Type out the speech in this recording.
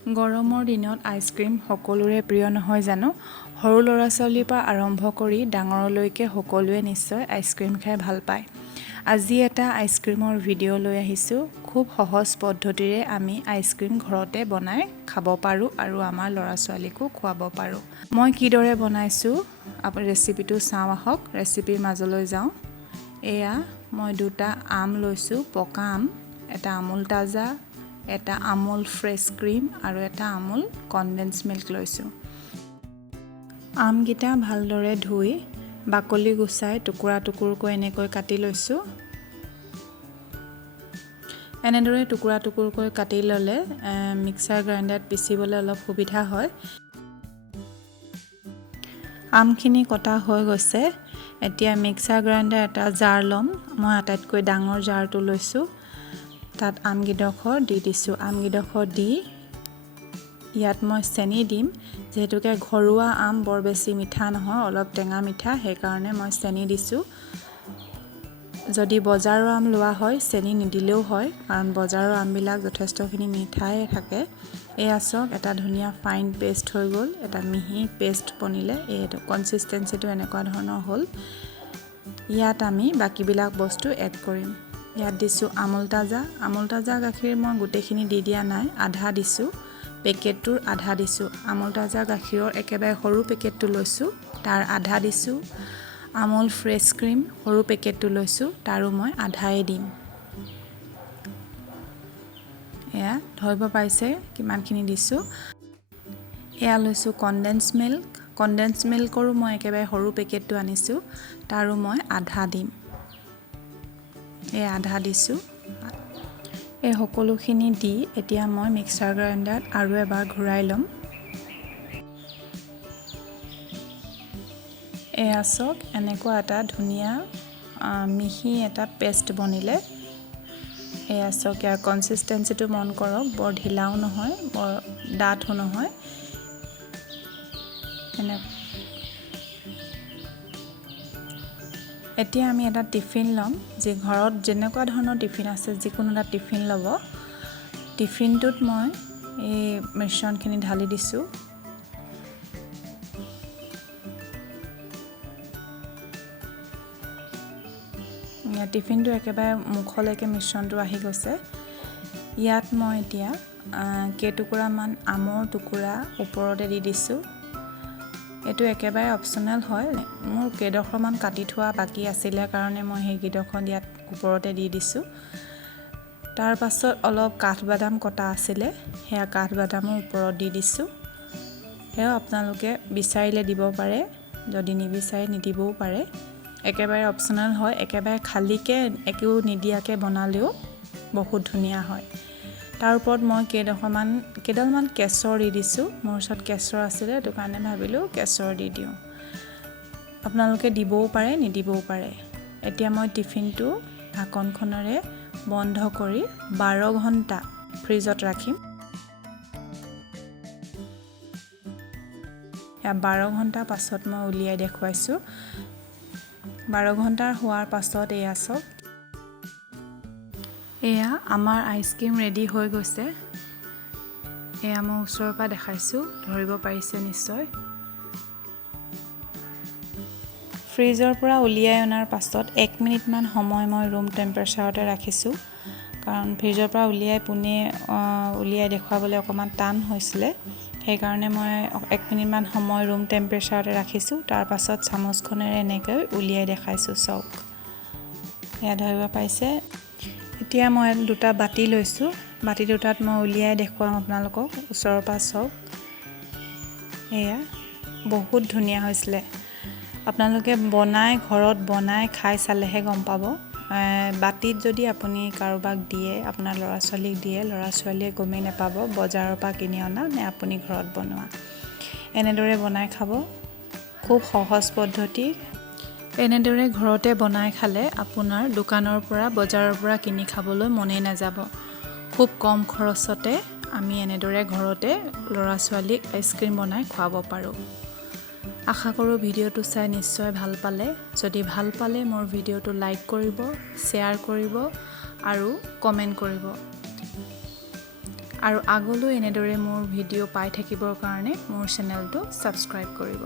গৰমৰ দিনত আইচক্ৰীম সকলোৰে প্ৰিয় নহয় জানো? সৰু ল'ৰা ছোৱালীৰ পৰা আৰম্ভ কৰি ডাঙৰলৈকে সকলোৱে নিশ্চয় আইচক্ৰীম খাই ভাল পায়। আজি এটা আইচক্ৰীমৰ ভিডিঅ' লৈ আহিছোঁ। খুব সহজ পদ্ধতিৰে আমি আইচক্ৰীম ঘৰতে বনাই খাব পাৰোঁ আৰু আমাৰ ল'ৰা ছোৱালীকো খুৱাব পাৰোঁ। মই কিদৰে বনাইছোঁ আপুনি ৰেচিপিটো চাওঁ আহক। ৰেচিপিৰ মাজলৈ যাওঁ। এয়া মই 2টা আম লৈছোঁ, পকা আম, এটা আমুল তাজা, এটা আমুল ফ্ৰেছ ক্ৰীম আৰু এটা আমুল condensed মিল্ক লৈছোঁ। আমকেইটা ভালদৰে ধুই বাকলি গুচাই টুকুৰা টুকুৰকৈ এনেকৈ কাটি লৈছোঁ। এনেদৰে টুকুৰা টুকুৰকৈ কাটি ল'লে মিক্সাৰ গ্ৰাইণ্ডাৰত পিচিবলৈ অলপ সুবিধা হয়। আমখিনি কটা হৈ গৈছে। এতিয়া মিক্সাৰ গ্ৰাইণ্ডাৰ এটা জাৰ ল'ম। মই আটাইতকৈ ডাঙৰ জাৰটো লৈছোঁ। তাত আমকেইডোখৰ দি দিছোঁ। আমকেইডোখৰ দি ইয়াত মই চেনি দিম। যিহেতুকে ঘৰুৱা আম বৰ বেছি মিঠা নহয়, অলপ টেঙা মিঠা, সেইকাৰণে মই চেনি দিছোঁ। যদি বজাৰৰ আম লোৱা হয় চেনি নিদিলেও হয়, কাৰণ বজাৰৰ আমবিলাক যথেষ্টখিনি মিঠাই থাকে। এয়া চাওক, এটা ধুনীয়া ফাইন পেষ্ট হৈ গ'ল, এটা মিহি পেষ্ট বনিলে। এইটো কনচিষ্টেঞ্চিটো এনেকুৱা ধৰণৰ হ'ল। ইয়াত আমি বাকীবিলাক বস্তু এড কৰিম। ইয়াত দিছোঁ আমুল তাজা। আমুল তাজা গাখীৰ মই গোটেইখিনি দি দিয়া নাই, আধা দিছোঁ। পেকেটটোৰ আধা দিছোঁ। আমুল তাজা গাখীৰৰ একেবাৰে সৰু পেকেটটো লৈছোঁ, তাৰ আধা দিছোঁ। আমুল ফ্ৰেছ ক্ৰীম সৰু পেকেটটো লৈছোঁ, তাৰো মই আধাই দিম। এয়া ধৰিব পাৰিছে কিমানখিনি দিছোঁ। এয়া লৈছোঁ condensed মিল্ক। condensed মিল্কৰো মই একেবাৰে সৰু পেকেটটো আনিছোঁ, তাৰো মই আধা দিম। আধা দিছোঁ। এই সকলোখিনি দি এতিয়া মই মিক্সাৰ গ্ৰাইণ্ডাৰত আৰু এবাৰ ঘূৰাই ল'ম। এয়া চাওক, এনেকুৱা এটা ধুনীয়া মিহি এটা পেষ্ট বনিলে। এয়া চাওক, ইয়াৰ কনচিষ্টেঞ্চিটো মন কৰক, বৰ ঢিলাও নহয়, বৰ ডাঠো নহয়। এতিয়া আমি এটা টিফিন ল'ম। যি ঘৰত যেনেকুৱা ধৰণৰ টিফিন আছে, যিকোনো এটা টিফিন ল'ব। টিফিনটোত মই এই মিশ্ৰণখিনি ঢালি দিছোঁ। টিফিনটো একেবাৰে মুখলৈকে মিশ্ৰণটো আহি গৈছে। ইয়াত মই এতিয়া কেইটুকুৰামান আমৰ টুকুৰা ওপৰতে দি দিছোঁ। এইটো একেবাৰে অপশ্যনেল হয়। মোৰ কেইডোখৰমান কাটি থোৱা বাকী আছিলে কাৰণে মই সেইকেইডোখৰ ইয়াত ওপৰতে দি দিছোঁ। তাৰ পাছত অলপ কাঠবাদাম কটা আছিলে, সেয়া কাঠবাদামৰ ওপৰত দি দিছোঁ। সেয়াও আপোনালোকে বিচাৰিলে দিব পাৰে, যদি নিবিচাৰে নিদিবও পাৰে। একেবাৰে অপশ্যনেল হয়। একেবাৰে খালীকৈ একো নিদিয়াকৈ বনালেও বহুত ধুনীয়া হয়। তাৰ ওপৰত মই কেইডালমান কেশৰ দি দিছোঁ। মোৰ ওচৰত কেশৰ আছিলে, সেইটো কাৰণে ভাবিলোঁ কেশৰ দি দিওঁ। আপোনালোকে দিবও পাৰে, নিদিবও পাৰে। এতিয়া মই টিফিনটো ঢাকনখনেৰে বন্ধ কৰি 12 ঘণ্টা ফ্ৰিজত ৰাখিম। 12 ঘণ্টা পাছত মই উলিয়াই দেখুৱাইছোঁ। 12 ঘণ্টাৰ হোৱাৰ পাছত এয়া চাওক, এয়া আমাৰ আইচক্ৰীম ৰেডি হৈ গৈছে। এয়া মই ওচৰৰ পৰা দেখাইছোঁ, ধৰিব পাৰিছে নিশ্চয়। ফ্ৰিজৰ পৰা উলিয়াই অনাৰ পাছত 1 মিনিটমান সময় মই ৰুম টেম্পাৰেচাৰতে ৰাখিছোঁ, কাৰণ ফ্ৰিজৰ পৰা উলিয়াই দেখুৱাবলৈ অকণমান টান হৈছিলে। সেইকাৰণে মই 1 মিনিটমান সময় ৰুম টেম্পাৰেচাৰতে ৰাখিছোঁ। তাৰ পাছত চামুচখনেৰে এনেকৈ উলিয়াই দেখাইছোঁ। চাওক, এয়া ধৰিব পাৰিছে। এতিয়া মই 2টা বাতি লৈছোঁ। বাতি দুটাত মই উলিয়াই দেখুৱাম আপোনালোকক ওচৰৰ পৰা। চাওক, এয়া বহুত ধুনীয়া হৈছিলে। আপোনালোকে ঘৰত বনাই খাই চালেহে গম পাব। বাতিত যদি আপুনি কাৰোবাক দিয়ে, আপোনাৰ ল'ৰা ছোৱালীক দিয়ে, ল'ৰা ছোৱালীয়ে গমেই নাপাব বজাৰৰ পৰা কিনি অনা নে আপুনি ঘৰত বনোৱা। এনেদৰে বনাই খাব, খুব সহজ পদ্ধতি। এনেদৰে ঘৰতে বনাই খালে আপোনাৰ দোকানৰ পৰা, বজাৰৰ পৰা কিনি খাবলৈ মনেই নাযাব। খুব কম খৰচতে আমি এনেদৰে ঘৰতে ল'ৰা ছোৱালীক আইচক্ৰীম বনাই খুৱাব পাৰোঁ। আশা কৰোঁ ভিডিঅ'টো চাই নিশ্চয় ভাল পালে। যদি ভাল পালে মোৰ ভিডিঅ'টো লাইক কৰিব, শ্বেয়াৰ কৰিব আৰু কমেণ্ট কৰিব। আৰু আগলৈ এনেদৰে মোৰ ভিডিঅ' পাই থাকিবৰ কাৰণে মোৰ চেনেলটো ছাবস্ক্ৰাইব কৰিব।